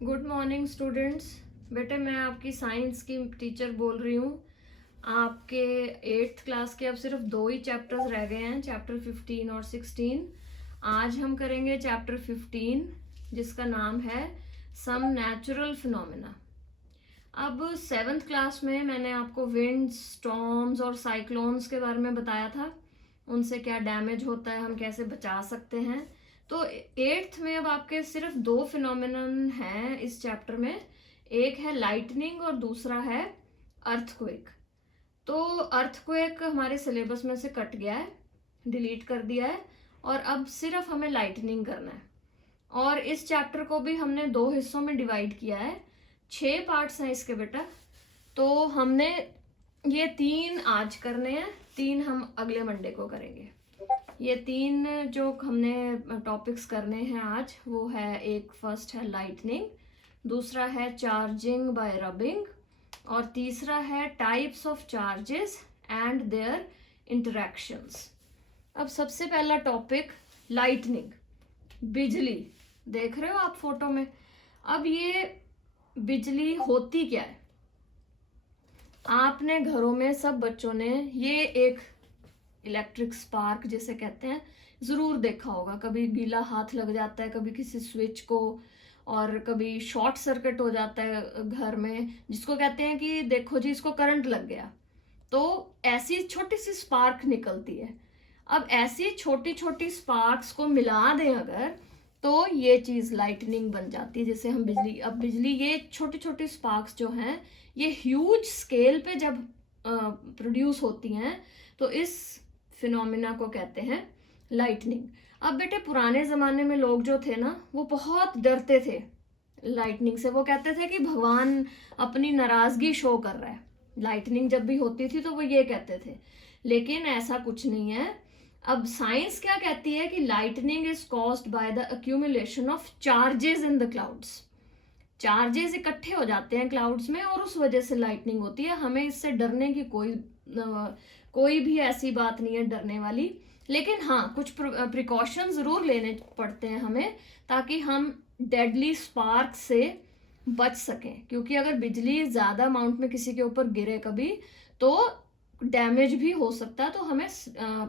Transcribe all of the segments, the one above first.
Good morning students. बेटे मैं आपकी साइंस की टीचर बोल रही हूँ। आपके 8th क्लास के अब सिर्फ 2 ही चैप्टर्स रह गए हैं, चैप्टर 15 और 16। आज हम करेंगे चैप्टर 15 जिसका नाम है सम नेचुरल फिनोमेना। अब 7th क्लास में मैंने आपको विंड्स, स्टॉर्म्स और साइक्लोन्स के बारे में बताया था, उनसे क्या डैमेज होता है, हम कैसे बचा सकते हैं। तो 8th में अब आपके सिर्फ 2 फिनोमेनन हैं इस चैप्टर में। एक है लाइटनिंग और दूसरा है अर्थक्वेक। तो अर्थक्वेक हमारे सिलेबस में से कट गया है, डिलीट कर दिया है, और अब सिर्फ हमें लाइटनिंग करना है। और इस चैप्टर को भी हमने 2 हिस्सों में डिवाइड किया है। 6 पार्ट्स हैं इसके बेटा। तो हमने ये 3 आज करने हैं, 3 हम अगले मंडे को करेंगे। ये 3 जो हमने टॉपिक्स करने हैं आज वो है, एक फर्स्ट है लाइटनिंग, दूसरा है चार्जिंग बाय रबिंग, और तीसरा है types of charges and their interactions. अब सबसे पहला टॉपिक लाइटनिंग, बिजली। देख रहे हो आप फोटो में। अब ये बिजली होती क्या है, आपने घरों में सब बच्चों ने ये एक इलेक्ट्रिक स्पार्क जिसे कहते हैं जरूर देखा होगा। कभी गीला हाथ लग जाता है कभी किसी स्विच को, और कभी शॉर्ट सर्किट हो जाता है घर में, जिसको कहते हैं कि देखो जी इसको करंट लग गया। तो ऐसी छोटी सी स्पार्क निकलती है। अब ऐसी छोटी छोटी स्पार्क्स को मिला दें अगर, तो ये चीज लाइटनिंग बन जाती है, जिसे हम बिजली। अब बिजली, ये छोटी छोटी स्पार्क्स जो हैं ये ह्यूज स्केल पे जब प्रोड्यूस होती हैं तो इस फिनोमिना को कहते हैं लाइटनिंग। अब बेटे पुराने जमाने में लोग जो थे ना वो बहुत डरते थे लाइटनिंग से। वो कहते थे कि भगवान अपनी नाराजगी शो कर रहा है। लाइटनिंग जब भी होती थी तो वो ये कहते थे, लेकिन ऐसा कुछ नहीं है। अब साइंस क्या कहती है कि lightning is caused by the accumulation of charges in the clouds. Charges इकट्ठे हो जाते हैं क्लाउड्स में और उस वजह से लाइटनिंग होती है। हमें इससे डरने की कोई भी ऐसी बात नहीं है डरने वाली, लेकिन हाँ कुछ प्रिकॉशन जरूर लेने पड़ते हैं हमें, ताकि हम डेडली स्पार्क से बच सकें। क्योंकि अगर बिजली ज्यादा अमाउंट में किसी के ऊपर गिरे कभी तो डैमेज भी हो सकता है, तो हमें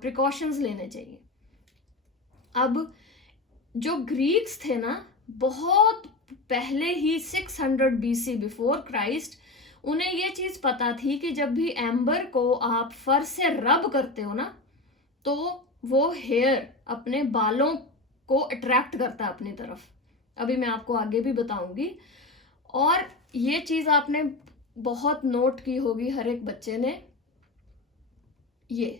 प्रिकॉशंस लेने चाहिए। अब जो ग्रीक्स थे ना, बहुत पहले ही 600 BC बिफोर क्राइस्ट, उन्हें ये चीज पता थी कि जब भी एम्बर को आप फर से रब करते हो ना, तो वो हेयर अपने बालों को अट्रैक्ट करता है अपनी तरफ। अभी मैं आपको आगे भी बताऊंगी। और ये चीज आपने बहुत नोट की होगी हर एक बच्चे ने। ये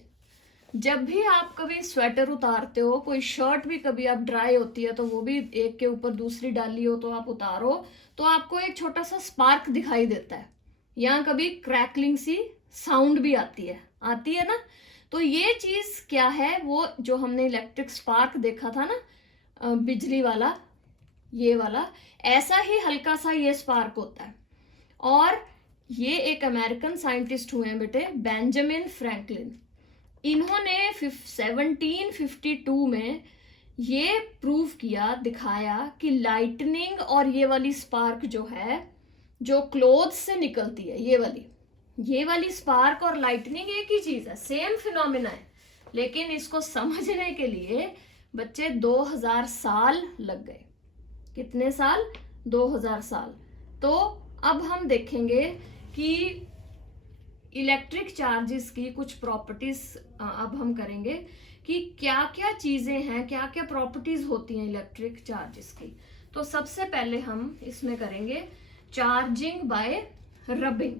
जब भी आप कभी स्वेटर उतारते हो, कोई शर्ट भी कभी आप ड्राई होती है तो वो भी एक के ऊपर दूसरी डाली हो तो आप उतारो, तो आपको एक छोटा सा स्पार्क दिखाई देता है, या कभी क्रैकलिंग सी साउंड भी आती है ना। तो ये चीज क्या है, वो जो हमने इलेक्ट्रिक स्पार्क देखा था ना, बिजली वाला, ये वाला ऐसा ही हल्का सा ये स्पार्क होता है। और ये एक अमेरिकन साइंटिस्ट हुए हैं बेटे, बेंजामिन फ्रैंकलिन। इन्होंने 1752 में ये प्रूव किया, दिखाया कि लाइटनिंग और ये वाली स्पार्क जो है, जो क्लोथ से निकलती है, ये वाली स्पार्क और लाइटनिंग एक ही चीज है, सेम फिनोमिना है। लेकिन इसको समझने के लिए बच्चे 2000 साल लग गए। कितने साल? 2000 साल। तो अब हम देखेंगे कि इलेक्ट्रिक चार्जेस की कुछ प्रॉपर्टीज अब हम करेंगे कि क्या क्या चीजें हैं, क्या क्या प्रॉपर्टीज होती हैं इलेक्ट्रिक चार्जेस की। तो सबसे पहले हम इसमें करेंगे चार्जिंग बाय रबिंग।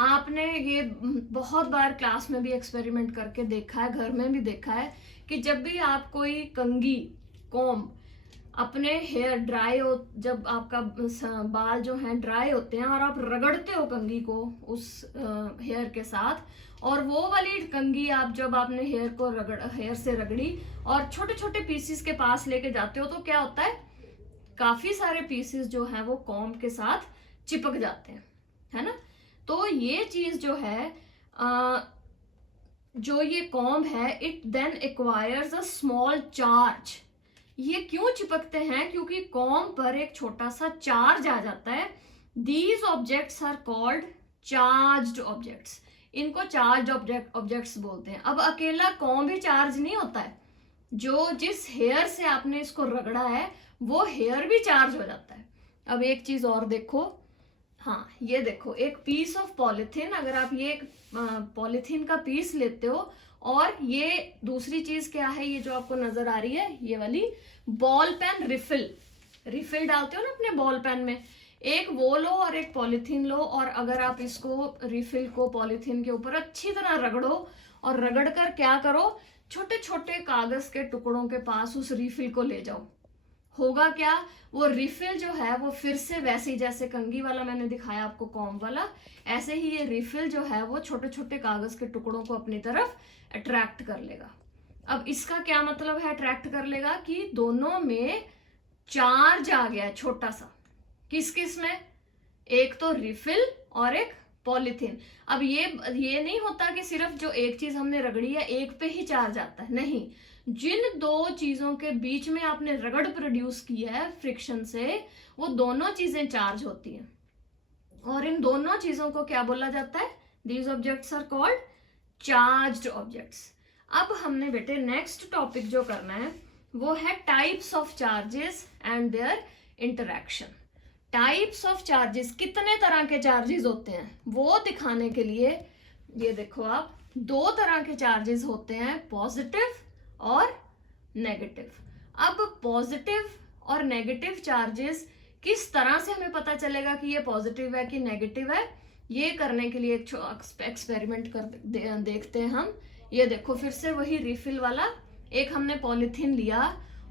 आपने ये बहुत बार क्लास में भी एक्सपेरिमेंट करके देखा है, घर में भी देखा है, कि जब भी आप कोई कंघी, कॉम्ब अपने हेयर ड्राई हो, जब आपका बाल जो है ड्राई होते हैं और आप रगड़ते हो कंघी को उस हेयर के साथ, और वो वाली कंघी आप जब आपने हेयर से रगड़ी और छोटे छोटे पीसेस के पास लेके जाते हो, तो क्या होता है, काफी सारे पीसेस जो है वो कॉम्ब के साथ चिपक जाते हैं, है ना। तो ये चीज जो है, जो ये कॉम्ब है, it then acquires a small charge ये क्यों चिपकते हैं? क्योंकि कॉम पर एक छोटा सा चार्ज आ जाता है। These objects are called charged objects. इनको चार्ज ऑब्जेक्ट्स बोलते हैं। अब अकेला कॉम भी चार्ज नहीं होता है, जो जिस हेयर से आपने इसको रगड़ा है वो हेयर भी चार्ज हो जाता है। अब एक चीज और देखो, हाँ ये देखो, एक पीस ऑफ पॉलिथीन, अगर आप ये एक पॉलिथीन का पीस लेते हो और ये दूसरी चीज क्या है, ये जो आपको नजर आ रही है ये वाली बॉल पेन रिफिल डालते हो ना अपने बॉल पेन में, एक वो लो और एक पॉलिथीन लो, और अगर आप इसको रिफिल को पॉलिथीन के ऊपर अच्छी तरह रगड़ो और रगड़ कर क्या करो, छोटे छोटे कागज के टुकड़ों के पास उस रिफिल को ले जाओ, होगा क्या, वो रिफिल जो है वो फिर से वैसे ही जैसे कंघी वाला मैंने दिखाया आपको कॉम वाला, ऐसे ही ये रिफिल जो है वो छोटे छोटे कागज के टुकड़ों को अपनी तरफ अट्रैक्ट कर लेगा। अब इसका क्या मतलब है अट्रैक्ट कर लेगा, कि दोनों में चार्ज आ गया है छोटा सा। किस किस में? एक तो रिफिल और एक पॉलिथीन। अब ये नहीं होता कि सिर्फ जो एक चीज हमने रगड़ी है एक पे ही चार्ज आता है, नहीं, जिन दो चीजों के बीच में आपने रगड़ प्रोड्यूस की है फ्रिक्शन से, वो दोनों चीजें चार्ज होती हैं, और इन दोनों चीजों को क्या बोला जाता है? These objects are called charged objects. अब हमने बेटे नेक्स्ट टॉपिक जो करना है वो है types of charges and their interaction. Types of charges, कितने तरह के चार्जेस होते हैं वो दिखाने के लिए ये देखो आप, दो तरह के चार्जेस होते हैं, पॉजिटिव और नेगेटिव। अब पॉजिटिव और नेगेटिव चार्जेस किस तरह से हमें पता चलेगा कि ये पॉजिटिव है कि नेगेटिव है, ये करने के लिए एक एक्सपेरिमेंट देखते हैं हम। ये देखो फिर से वही रिफिल वाला, एक हमने पॉलिथीन लिया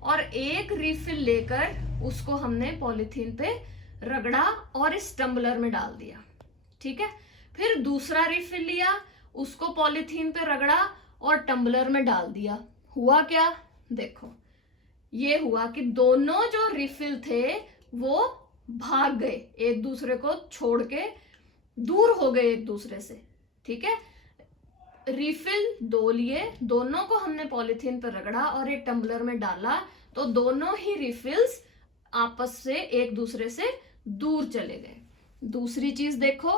और एक रिफिल लेकर उसको हमने पॉलिथीन पे रगड़ा और इस टम्बलर में डाल दिया, ठीक है। फिर दूसरा रिफिल लिया, उसको पॉलिथीन पे रगड़ा और टम्बलर में डाल दिया। हुआ क्या? देखो ये हुआ कि दोनों जो रिफिल थे वो भाग गए, एक दूसरे को छोड़ के दूर हो गए एक दूसरे से, ठीक है। रिफिल दो लिए, दोनों को हमने पॉलिथीन पर रगड़ा और एक टम्बलर में डाला, तो दोनों ही रिफिल्स आपस से एक दूसरे से दूर चले गए। दूसरी चीज देखो,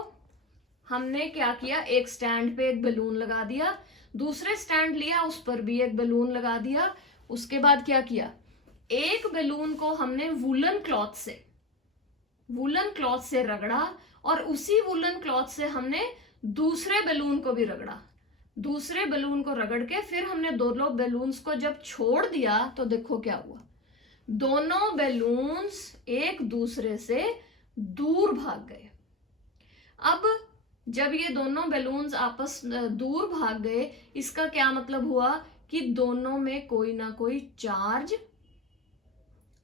हमने क्या किया, एक स्टैंड पे एक बैलून लगा दिया, दूसरे स्टैंड लिया उस पर भी एक बैलून लगा दिया। उसके बाद क्या किया, एक बैलून को हमने वूलन क्लॉथ से रगड़ा और उसी वूलन क्लॉथ से हमने दूसरे बैलून को भी रगड़ा। दूसरे बैलून को रगड़ के फिर हमने दोनों बैलून्स को जब छोड़ दिया तो देखो क्या हुआ, दोनों बैलून्स एक दूसरे से दूर भाग गए। अब जब ये दोनों बैलून्स आपस दूर भाग गए, इसका क्या मतलब हुआ कि दोनों में कोई ना कोई चार्ज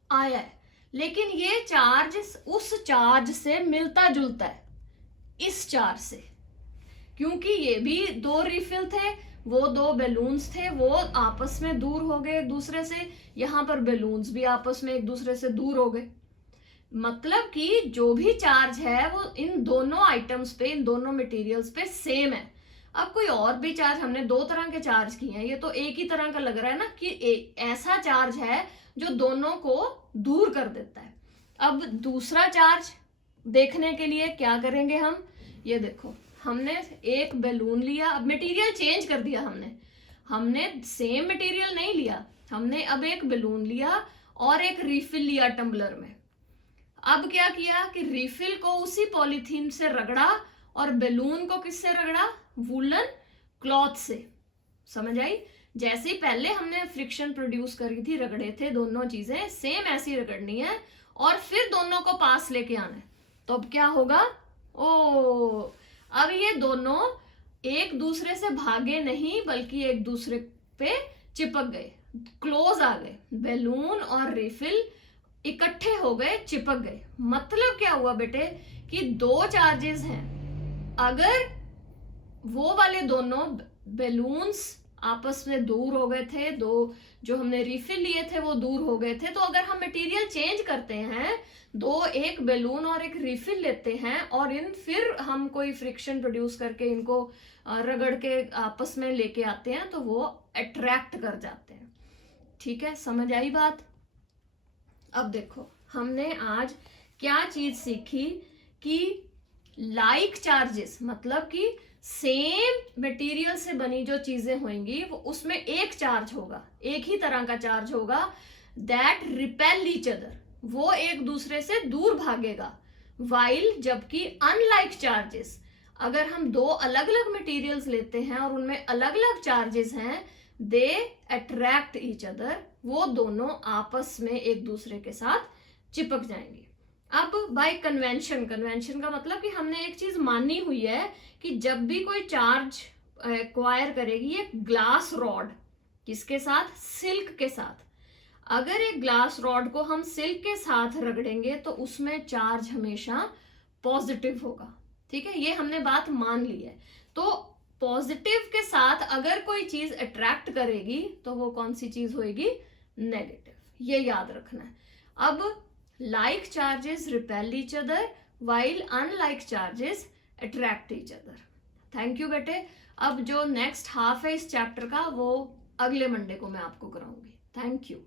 आया है, लेकिन ये चार्ज उस चार्ज से मिलता जुलता है इस चार्ज से, क्योंकि ये भी दो रिफिल थे, वो दो बैलून्स थे, वो आपस में दूर हो गए एक दूसरे से, यहां पर बैलून्स भी आपस में एक दूसरे से दूर हो गए। मतलब कि जो भी चार्ज है वो इन दोनों आइटम्स पे, इन दोनों मटेरियल्स पे सेम है। अब कोई और भी चार्ज, हमने दो तरह के चार्ज किए हैं, ये तो एक ही तरह का लग रहा है ना कि ऐसा चार्ज है जो दोनों को दूर कर देता है। अब दूसरा चार्ज देखने के लिए क्या करेंगे हम, ये देखो हमने एक बैलून लिया, अब मटेरियल चेंज कर दिया, हमने सेम मटेरियल नहीं लिया, हमने अब एक बैलून लिया और एक रिफिल लिया टम्बलर में। अब क्या किया कि रिफिल को उसी पॉलीथीन से रगड़ा और बैलून को किससे रगड़ा, वूलन क्लॉथ से। समझ आई? जैसे पहले हमने फ्रिक्शन प्रोड्यूस करी थी, रगड़े थे दोनों चीजें, सेम ऐसी रगड़नी है और फिर दोनों को पास लेके आना है। तो अब क्या होगा, ओ अब ये दोनों एक दूसरे से भागे नहीं बल्कि एक दूसरे पे चिपक गए, क्लोज आ गए, बैलून और रिफिल इकट्ठे हो गए, चिपक गए। मतलब क्या हुआ बेटे कि दो चार्जेस हैं, अगर वो वाले दोनों बैलून्स आपस में दूर हो गए थे, दो जो हमने रिफिल लिए थे वो दूर हो गए थे, तो अगर हम मटेरियल चेंज करते हैं, दो एक बैलून और एक रिफिल लेते हैं और फिर हम कोई फ्रिक्शन प्रोड्यूस करके इनको रगड़ के आपस में लेके आते हैं, तो वो अट्रैक्ट कर जाते हैं। ठीक है, समझ आई बात? अब देखो हमने आज क्या चीज सीखी कि लाइक चार्जेस मतलब कि सेम मटेरियल से बनी जो चीजें होंगी वो उसमें एक चार्ज होगा, एक ही तरह का चार्ज होगा, दैट रिपेल ईच अदर, वो एक दूसरे से दूर भागेगा। वाइल जबकि अनलाइक चार्जेस, अगर हम दो अलग अलग मटेरियल्स लेते हैं और उनमें अलग अलग चार्जेस हैं, दे अट्रैक्ट ईच अदर, वो दोनों आपस में एक दूसरे के साथ चिपक जाएंगे। अब बाय कन्वेंशन, कन्वेंशन का मतलब कि हमने एक चीज मानी हुई है कि जब भी कोई चार्ज एक्वायर करेगी एक ग्लास रॉड, किसके साथ, सिल्क के साथ, अगर एक ग्लास रॉड को हम सिल्क के साथ रगड़ेंगे तो उसमें चार्ज हमेशा पॉजिटिव होगा। ठीक है, ये हमने बात मान ली है। तो पॉजिटिव के साथ अगर कोई चीज अट्रैक्ट करेगी तो वो कौन सी चीज होगी, नेगेटिव, ये याद रखना है। अब like charges repel each other while unlike charges attract each other। Thank you बेटे। अब जो नेक्स्ट हाफ है इस चैप्टर का वो अगले मंडे को मैं आपको कराऊंगी। Thank you.